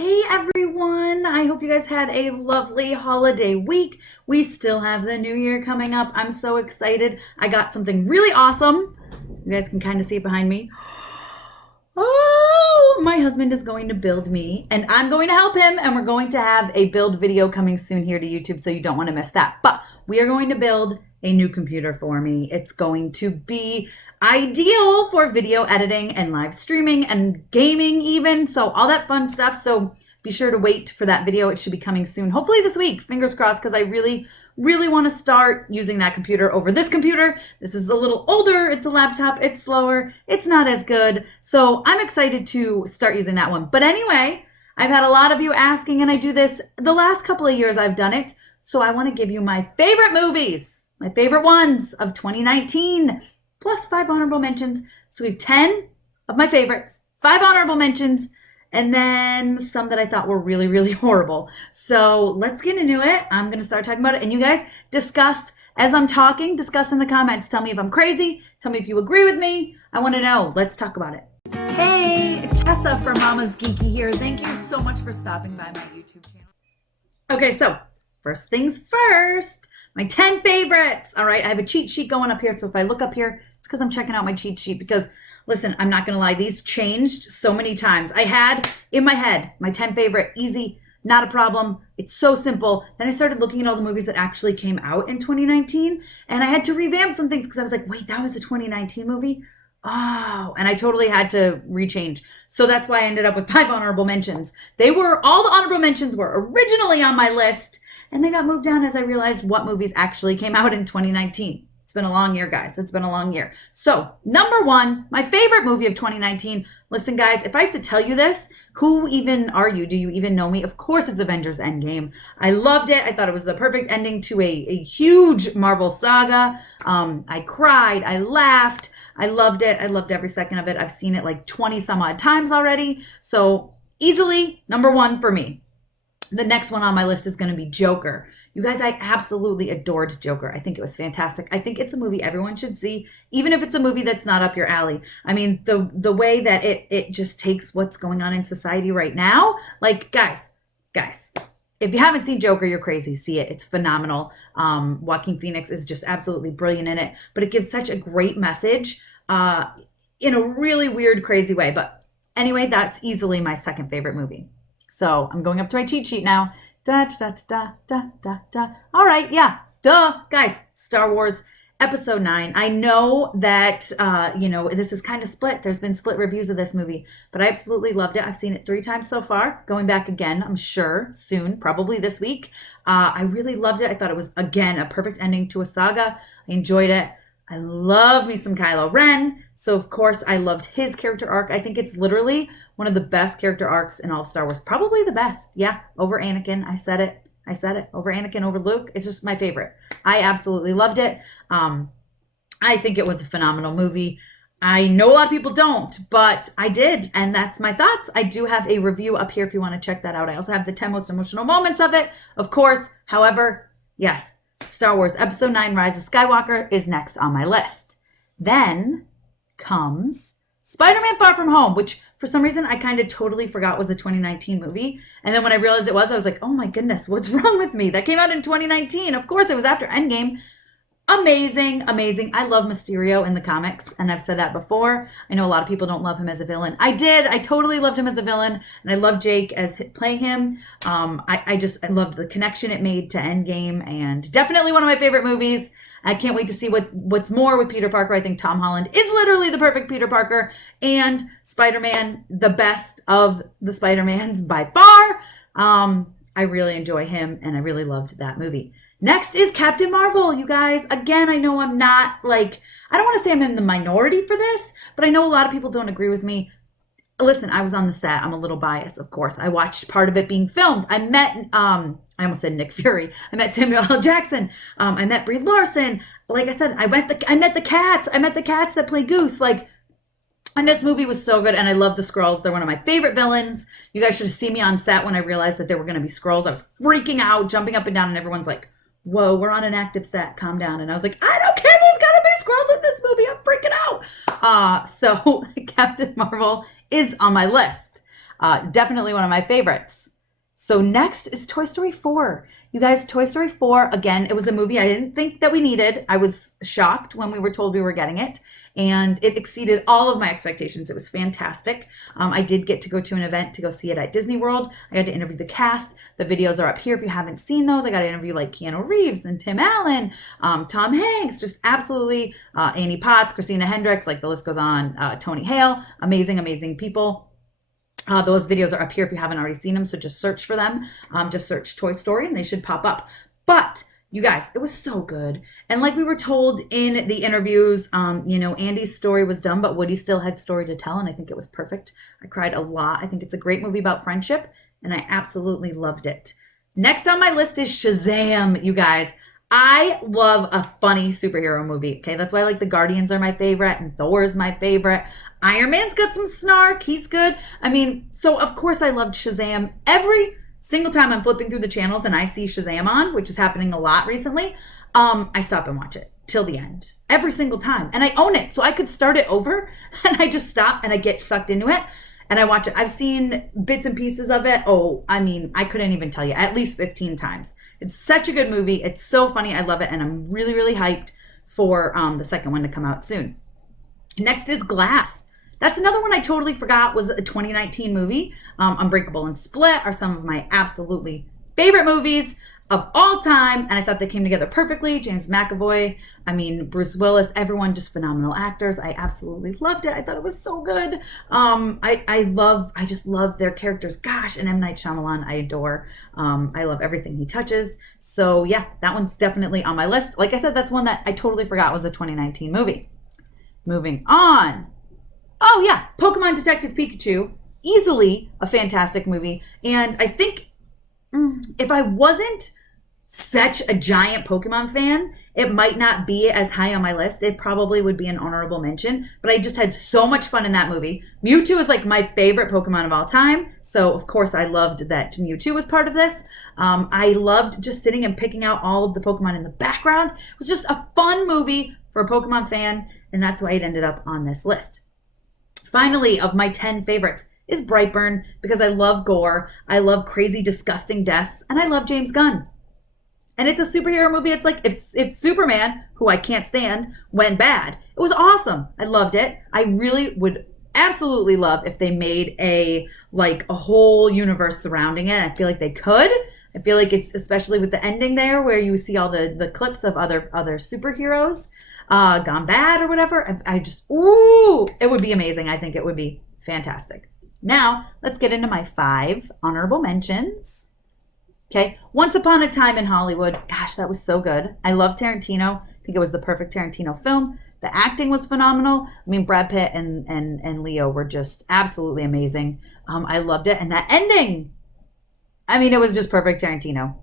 Hey everyone, I hope you guys had a lovely holiday week. We still have the new year coming up. I'm so excited. I got something really awesome. You guys can kind of see it behind me. Oh, my husband is going to build me and I'm going to help him, and we're going to have a build video coming soon here to YouTube, so you don't want to miss that. But we are going to build a new computer for me. It's going to be ideal for video editing and live streaming and gaming even, so all that fun stuff. So be sure to wait for that video. It should be coming soon, hopefully this week, fingers crossed, because I really want to start using that computer over this computer. This is a little older, it's a laptop, it's slower, it's not as good, so I'm excited to start using that one. But anyway, I've had a lot of you asking, and I do this the last couple of years I've done it, so I want to give you my favorite movies, my favorite ones of 2019, plus 5 honorable mentions. So we have 10 of my favorites, 5 honorable mentions, and then some that I thought were really horrible. So let's get into it. I'm going to start talking about it, and you guys discuss as I'm talking. Discuss in the comments. Tell me if I'm crazy. Tell me if you agree with me. I want to know. Let's talk about it. Hey, Tessa from Mama's Geeky here. Thank you so much for stopping by my YouTube channel. Okay, so first things first, my 10 favorites. All right, I have a cheat sheet going up here, so if I look up here, it's because I'm checking out my cheat sheet, because listen, I'm not going to lie, these changed so many times. I had in my head my 10 favorite, easy, not a problem. It's so simple. Then I started looking at all the movies that actually came out in 2019, and I had to revamp some things because I was like, wait, that was a 2019 movie? Oh, and I totally had to rechange. So that's why I ended up with 5 honorable mentions. All the honorable mentions were originally on my list, and they got moved down as I realized what movies actually came out in 2019. It's been a long year, guys. It's been a long year. So, number 1, my favorite movie of 2019. Listen, guys, if I have to tell you this, who even are you? Do you even know me? Of course, it's Avengers Endgame. I loved it. I thought it was the perfect ending to a huge Marvel saga. I cried. I laughed. I loved it. I loved every second of it. I've seen it like 20 some odd times already. So, easily number 1 for me. The next one on my list is going to be Joker. You guys, I absolutely adored Joker. I think it was fantastic. I think it's a movie everyone should see, even if it's a movie that's not up your alley. I mean, the way that it just takes what's going on in society right now. Like, guys, if you haven't seen Joker, you're crazy. See it. It's phenomenal. Joaquin Phoenix is just absolutely brilliant in it, but it gives such a great message in a really weird, crazy way. But anyway, that's easily my second favorite movie. So I'm going up to my cheat sheet now. Da, da, da, da, da, da. All right, yeah, duh. Guys, Star Wars Episode 9. I know that, this is kind of split. There's been split reviews of this movie, but I absolutely loved it. I've seen it 3 times so far. Going back again, I'm sure, soon, probably this week. I really loved it. I thought it was, again, a perfect ending to a saga. I enjoyed it. I love me some Kylo Ren. So, of course, I loved his character arc. I think it's literally one of the best character arcs in all of Star Wars. Probably the best. Yeah, over Anakin. I said it. Over Anakin, over Luke. It's just my favorite. I absolutely loved it. I think it was a phenomenal movie. I know a lot of people don't, but I did. And that's my thoughts. I do have a review up here if you want to check that out. I also have the 10 most emotional moments of it, of course. However, yes, Star Wars Episode 9, Rise of Skywalker is next on my list. Then comes Spider-Man Far From Home, which for some reason I kind of totally forgot was a 2019 movie. And then when I realized it was, I was like, oh my goodness, what's wrong with me? That came out in 2019. Of course, it was after Endgame. Amazing. I love Mysterio in the comics, and I've said that before. I know a lot of people don't love him as a villain. I did. I totally loved him as a villain, and I love Jake as playing him. I loved the connection it made to Endgame, and definitely one of my favorite movies. I can't wait to see what's more with Peter Parker. I think Tom Holland is literally the perfect Peter Parker, and Spider-Man, the best of the Spider-Mans by far. I really enjoy him, and I really loved that movie. Next is Captain Marvel, you guys. Again, I know I'm not I don't want to say I'm in the minority for this, but I know a lot of people don't agree with me. Listen, I was on the set. I'm a little biased, of course. I watched part of it being filmed. I met, I almost said Nick Fury. I met Samuel L. Jackson. I met Brie Larson. Like I said, I met the cats. I met the cats that play Goose. And this movie was so good, and I love the Skrulls. They're one of my favorite villains. You guys should have seen me on set when I realized that there were going to be Skrulls. I was freaking out, jumping up and down, and everyone's like, whoa, we're on an active set, calm down. And I was like, I don't care, there's gotta be Skrulls in this movie, I'm freaking out. So Captain Marvel is on my list. Definitely one of my favorites. So next is Toy Story 4. You guys, Toy Story 4, again, it was a movie I didn't think that we needed. I was shocked when we were told we were getting it, and it exceeded all of my expectations. It was fantastic. I did get to go to an event to go see it at Disney World. I got to interview the cast. The videos are up here if you haven't seen those. I got to interview like Keanu Reeves and Tim Allen, Tom Hanks, just absolutely Annie Potts, Christina Hendricks, like the list goes on, Tony Hale, amazing, amazing people. Those videos are up here if you haven't already seen them, so just search for them. Just search Toy Story and they should pop up. But you guys, it was so good. And like we were told in the interviews, Andy's story was done, but Woody still had story to tell, and I think it was perfect. I cried a lot. I think it's a great movie about friendship, and I absolutely loved it. Next on my list is Shazam, you guys. I love a funny superhero movie, okay? That's why like the Guardians are my favorite and Thor's my favorite. Iron Man's got some snark. He's good. I mean, so of course I loved Shazam. Every single time I'm flipping through the channels and I see Shazam on, which is happening a lot recently, I stop and watch it till the end. Every single time. And I own it. So I could start it over and I just stop and I get sucked into it. And I watch it. I've seen bits and pieces of it. Oh, I mean, I couldn't even tell you. At least 15 times. It's such a good movie. It's so funny. I love it. And I'm really, really hyped for the second one to come out soon. Next is Glass. That's another one I totally forgot was a 2019 movie. Unbreakable and Split are some of my absolutely favorite movies of all time. And I thought they came together perfectly. James McAvoy, Bruce Willis, everyone just phenomenal actors. I absolutely loved it. I thought it was so good. I just love their characters. Gosh, and M. Night Shyamalan, I adore. I love everything he touches. So yeah, that one's definitely on my list. Like I said, that's one that I totally forgot was a 2019 movie. Moving on. Oh yeah, Pokemon Detective Pikachu. Easily a fantastic movie. And I think if I wasn't such a giant Pokemon fan, it might not be as high on my list. It probably would be an honorable mention, but I just had so much fun in that movie. Mewtwo is like my favorite Pokemon of all time. So of course I loved that Mewtwo was part of this. I loved just sitting and picking out all of the Pokemon in the background. It was just a fun movie for a Pokemon fan, and that's why it ended up on this list. Finally, of my 10 favorites is Brightburn, because I love gore, I love crazy, disgusting deaths, and I love James Gunn. And it's a superhero movie. It's like if Superman, who I can't stand, went bad. It was awesome. I loved it. I really would absolutely love if they made a whole universe surrounding it. I feel like they could. I feel like it's, especially with the ending there where you see all the clips of other superheroes gone bad or whatever. I just, it would be amazing. I think it would be fantastic. Now, let's get into my 5 honorable mentions. Okay, Once Upon a Time in Hollywood. Gosh, that was so good. I love Tarantino. I think it was the perfect Tarantino film. The acting was phenomenal. Brad Pitt and Leo were just absolutely amazing. I loved it. And that ending, it was just perfect Tarantino.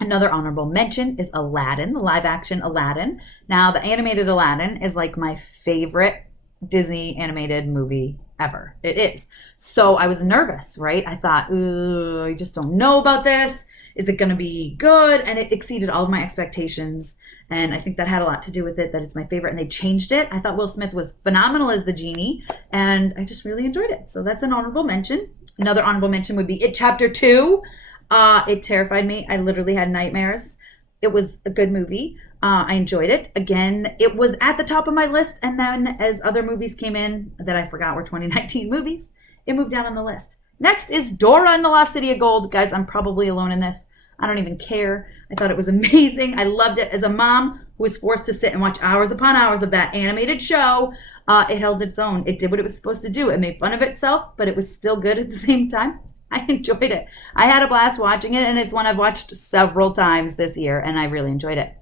Another honorable mention is Aladdin, the live action Aladdin. Now, the animated Aladdin is like my favorite Disney animated movie ever. It is. So I was nervous, right? I thought, I just don't know about this. Is it going to be good? And it exceeded all of my expectations. And I think that had a lot to do with it, that it's my favorite. And they changed it. I thought Will Smith was phenomenal as the genie. And I just really enjoyed it. So that's an honorable mention. Another honorable mention would be It Chapter 2. It terrified me. I literally had nightmares. It was a good movie. I enjoyed it. Again, it was at the top of my list. And then as other movies came in that I forgot were 2019 movies, it moved down on the list. Next is Dora and the Lost City of Gold. Guys, I'm probably alone in this. I don't even care. I thought it was amazing. I loved it. As a mom who was forced to sit and watch hours upon hours of that animated show, it held its own. It did what it was supposed to do. It made fun of itself, but it was still good at the same time. I enjoyed it. I had a blast watching it, and it's one I've watched several times this year, and I really enjoyed it.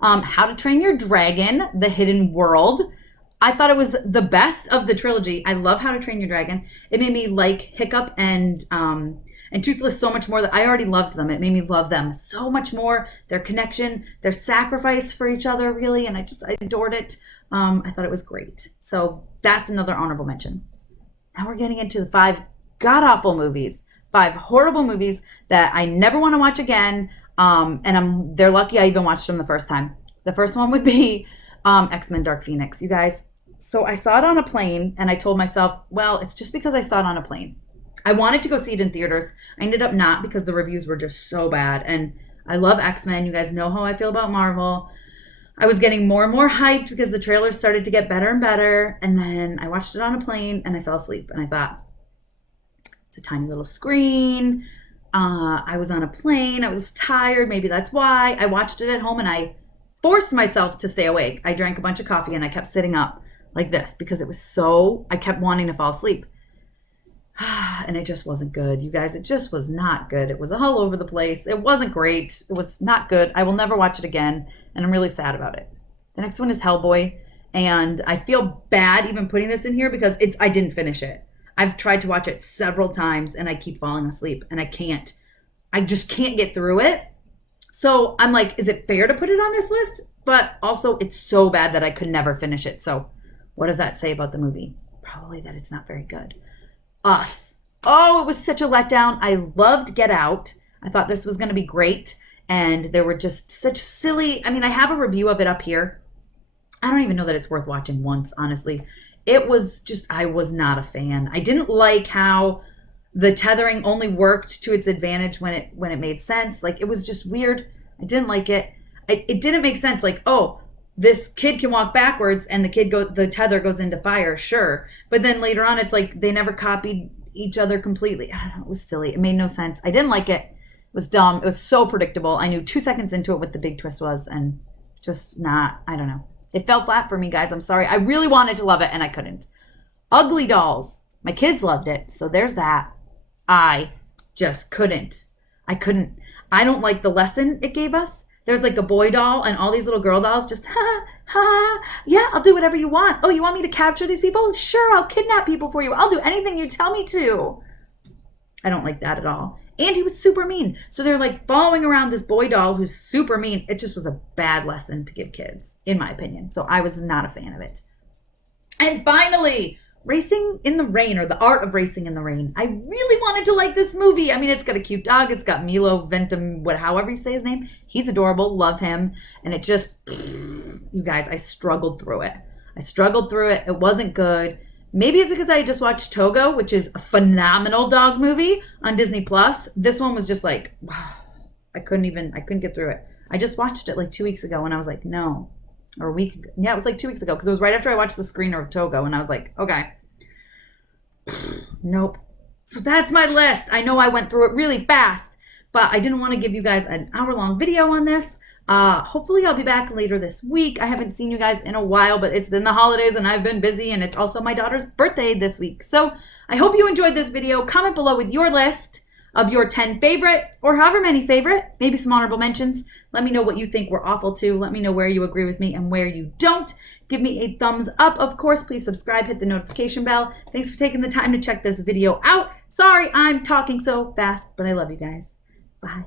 How to Train Your Dragon, The Hidden World. I thought it was the best of the trilogy. I love How to Train Your Dragon. It made me like Hiccup and Toothless so much more. That I already loved them. It made me love them so much more. Their connection, their sacrifice for each other, really, and I adored it. I thought it was great. So that's another honorable mention. Now we're getting into the 5 god-awful movies. 5 horrible movies that I never want to watch again. And they're lucky I even watched them the first time. The first one would be X-Men Dark Phoenix, you guys. So I saw it on a plane, and I told myself, well, it's just because I saw it on a plane. I wanted to go see it in theaters. I ended up not because the reviews were just so bad. And I love X-Men. You guys know how I feel about Marvel. I was getting more and more hyped because the trailers started to get better and better. And then I watched it on a plane and I fell asleep. And I thought, it's a tiny little screen. I was on a plane. I was tired. Maybe that's why. I watched it at home and I forced myself to stay awake. I drank a bunch of coffee and I kept sitting up like this because it was so, I kept wanting to fall asleep. And it just wasn't good. You guys, it just was not good. It was all over the place. It wasn't great. It was not good. I will never watch it again. And I'm really sad about it. The next one is Hellboy. And I feel bad even putting this in here because I didn't finish it. I've tried to watch it several times and I keep falling asleep and I just can't get through it. So I'm like, is it fair to put it on this list? But also it's so bad that I could never finish it. So what does that say about the movie? Probably that it's not very good. Us. Oh, it was such a letdown. I loved Get Out. I thought this was going to be great. And there were just such silly, I have a review of it up here. I don't even know that it's worth watching once, honestly. It was just, I was not a fan. I didn't like how the tethering only worked to its advantage when it made sense. Like, it was just weird. I didn't like it. It didn't make sense. Like, oh, this kid can walk backwards and the tether goes into fire. Sure. But then later on, it's like they never copied each other completely. I don't know. It was silly. It made no sense. I didn't like it. It was dumb. It was so predictable. I knew 2 seconds into it what the big twist was and just not, I don't know. It fell flat for me, guys. I'm sorry. I really wanted to love it and I couldn't. Ugly Dolls. My kids loved it. So there's that. I just couldn't. I don't like the lesson it gave us. There's like a boy doll and all these little girl dolls just, yeah, I'll do whatever you want. Oh, you want me to capture these people? Sure, I'll kidnap people for you. I'll do anything you tell me to. I don't like that at all. And he was super mean. So they're like following around this boy doll who's super mean. It just was a bad lesson to give kids, in my opinion. So I was not a fan of it. And finally, Racing in the Rain, or The Art of Racing in the Rain. I really wanted to like this movie. It's got a cute dog. It's got Milo Ventim, however you say his name. He's adorable. Love him. And it just, you guys, I struggled through it. It wasn't good. Maybe it's because I just watched Togo, which is a phenomenal dog movie on Disney Plus. This one was just like, wow, I couldn't get through it. I just watched it like 2 weeks ago and I was like, no. Or a week ago. Yeah, it was like 2 weeks ago because it was right after I watched the screener of Togo and I was like, okay. Nope. So that's my list. I know I went through it really fast, but I didn't want to give you guys an hour-long video on this. Hopefully I'll be back later this week. I haven't seen you guys in a while, but it's been the holidays and I've been busy and it's also my daughter's birthday this week. So I hope you enjoyed this video. Comment below with your list of your 10 favorite or however many favorite, maybe some honorable mentions. Let me know what you think were awful too. Let me know where you agree with me and where you don't. Give me a thumbs up. Of course, please subscribe, hit the notification bell. Thanks for taking the time to check this video out. Sorry, I'm talking so fast, but I love you guys. Bye.